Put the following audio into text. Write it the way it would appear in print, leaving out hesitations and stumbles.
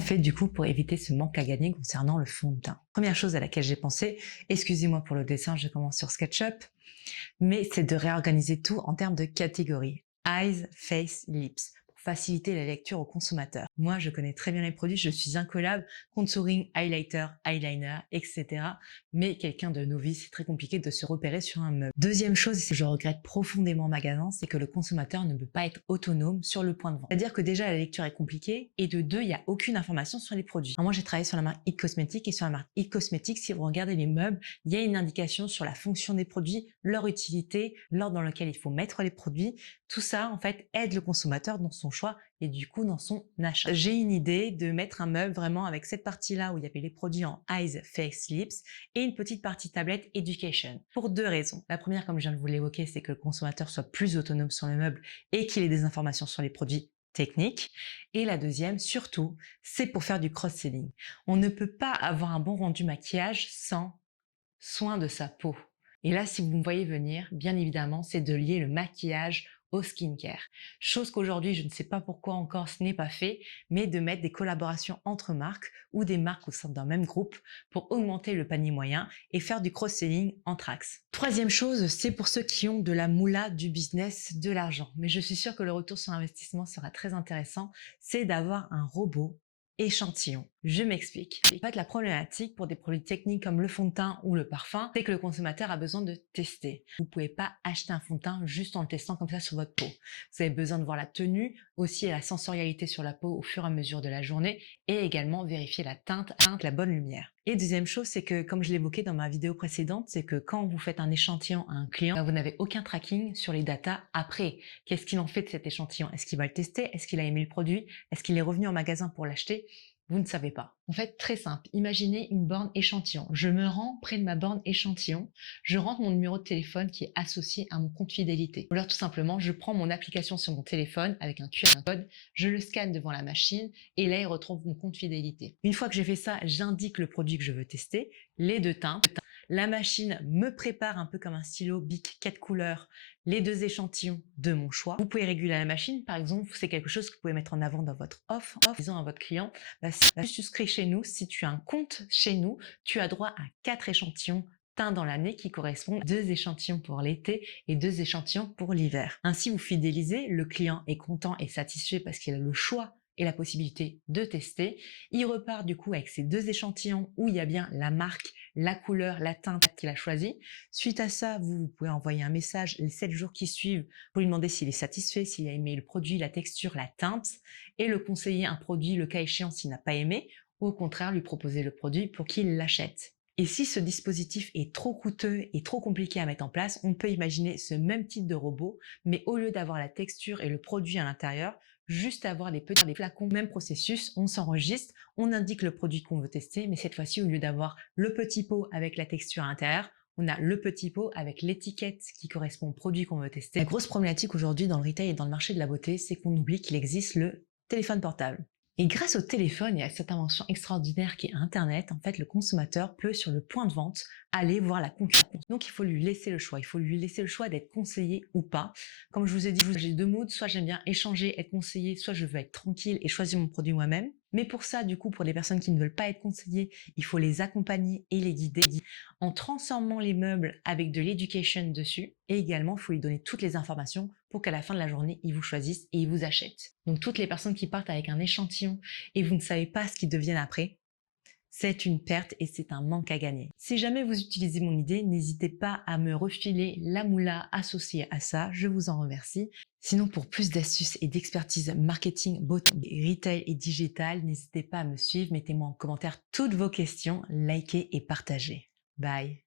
on fait du coup pour éviter ce manque à gagner concernant le fond de teint? Première chose à laquelle j'ai pensé, excusez-moi pour le dessin, je commence sur SketchUp, mais c'est de réorganiser tout en termes de catégories. Eyes, face, lips, pour faciliter la lecture au consommateur. Moi, je connais très bien les produits, je suis incollable, contouring, highlighter, eyeliner, etc. Mais quelqu'un de novice, c'est très compliqué de se repérer sur un meuble. Deuxième chose, et je regrette profondément en magasin, c'est que le consommateur ne peut pas être autonome sur le point de vente. C'est-à-dire que déjà, la lecture est compliquée, et de deux, il n'y a aucune information sur les produits. Alors moi, j'ai travaillé sur la marque It Cosmetics, et sur la marque It Cosmetics, si vous regardez les meubles, il y a une indication sur la fonction des produits, leur utilité, l'ordre dans lequel il faut mettre les produits. Tout ça, en fait, aide le consommateur dans son choix et du coup dans son achat. J'ai une idée de mettre un meuble vraiment avec cette partie-là où il y avait les produits en Eyes, Face, Lips et une petite partie tablette Education. Pour deux raisons. La première, comme je viens de vous l'évoquer, c'est que le consommateur soit plus autonome sur le meuble et qu'il ait des informations sur les produits techniques. Et la deuxième, surtout, c'est pour faire du cross-selling. On ne peut pas avoir un bon rendu maquillage sans soin de sa peau. Et là, si vous me voyez venir, bien évidemment, c'est de lier le maquillage au skincare. Chose qu'aujourd'hui, je ne sais pas pourquoi encore ce n'est pas fait, mais de mettre des collaborations entre marques ou des marques au sein d'un même groupe pour augmenter le panier moyen et faire du cross-selling entre axes. Troisième chose, c'est pour ceux qui ont de la moula, du business, de l'argent. Mais je suis sûre que le retour sur investissement sera très intéressant, c'est d'avoir un robot échantillon. Je m'explique. En fait, la problématique pour des produits techniques comme le fond de teint ou le parfum, c'est que le consommateur a besoin de tester. Vous ne pouvez pas acheter un fond de teint juste en le testant comme ça sur votre peau. Vous avez besoin de voir la tenue, aussi la sensorialité sur la peau au fur et à mesure de la journée et également vérifier la teinte, la bonne lumière. Et deuxième chose, c'est que comme je l'évoquais dans ma vidéo précédente, c'est que quand vous faites un échantillon à un client, vous n'avez aucun tracking sur les datas après. Qu'est-ce qu'il en fait de cet échantillon? Est-ce qu'il va le tester? Est-ce qu'il a aimé le produit? Est-ce qu'il est revenu en magasin pour l'acheter? Vous ne savez pas. En fait, très simple. Imaginez une borne échantillon. Je me rends près de ma borne échantillon. Je rentre mon numéro de téléphone qui est associé à mon compte fidélité. Ou alors tout simplement, je prends mon application sur mon téléphone avec un QR code, je le scanne devant la machine et là, il retrouve mon compte fidélité. Une fois que j'ai fait ça, j'indique le produit que je veux tester, les deux teintes. La machine me prépare un peu comme un stylo Bic 4 couleurs les deux échantillons de mon choix. Vous pouvez réguler la machine, par exemple, c'est quelque chose que vous pouvez mettre en avant dans votre offre, disant à votre client, si tu souscris chez nous, si tu as un compte chez nous, tu as droit à 4 échantillons teints dans l'année qui correspondent à 2 échantillons pour l'été et 2 échantillons pour l'hiver. Ainsi, vous fidélisez, le client est content et satisfait parce qu'il a le choix et la possibilité de tester. Il repart du coup avec ces 2 échantillons où il y a bien la marque, la couleur, la teinte qu'il a choisi. Suite à ça, vous pouvez envoyer un message les 7 jours qui suivent pour lui demander s'il est satisfait, s'il a aimé le produit, la texture, la teinte, et le conseiller un produit le cas échéant s'il n'a pas aimé, ou au contraire lui proposer le produit pour qu'il l'achète. Et si ce dispositif est trop coûteux et trop compliqué à mettre en place, on peut imaginer ce même type de robot, mais au lieu d'avoir la texture et le produit à l'intérieur, juste avoir les petits flacons, même processus, on s'enregistre, on indique le produit qu'on veut tester, mais cette fois-ci, au lieu d'avoir le petit pot avec la texture à l'intérieur, on a le petit pot avec l'étiquette qui correspond au produit qu'on veut tester. La grosse problématique aujourd'hui dans le retail et dans le marché de la beauté, c'est qu'on oublie qu'il existe le téléphone portable. Et grâce au téléphone et à cette invention extraordinaire qui est Internet, en fait, le consommateur peut, sur le point de vente, aller voir la concurrence. Donc, il faut lui laisser le choix. Il faut lui laisser le choix d'être conseillé ou pas. Comme je vous ai dit, j'ai deux moods. Soit j'aime bien échanger, être conseillé, soit je veux être tranquille et choisir mon produit moi-même. Mais pour ça, du coup, pour les personnes qui ne veulent pas être conseillées, il faut les accompagner et les guider en transformant les meubles avec de l'éducation dessus. Et également, il faut lui donner toutes les informations pour qu'à la fin de la journée, ils vous choisissent et ils vous achètent. Donc, toutes les personnes qui partent avec un échantillon et vous ne savez pas ce qu'ils deviennent après, c'est une perte et c'est un manque à gagner. Si jamais vous utilisez mon idée, n'hésitez pas à me refiler la moula associée à ça, je vous en remercie. Sinon, pour plus d'astuces et d'expertise marketing, beauté, retail et digital, n'hésitez pas à me suivre, mettez-moi en commentaire toutes vos questions, likez et partagez. Bye!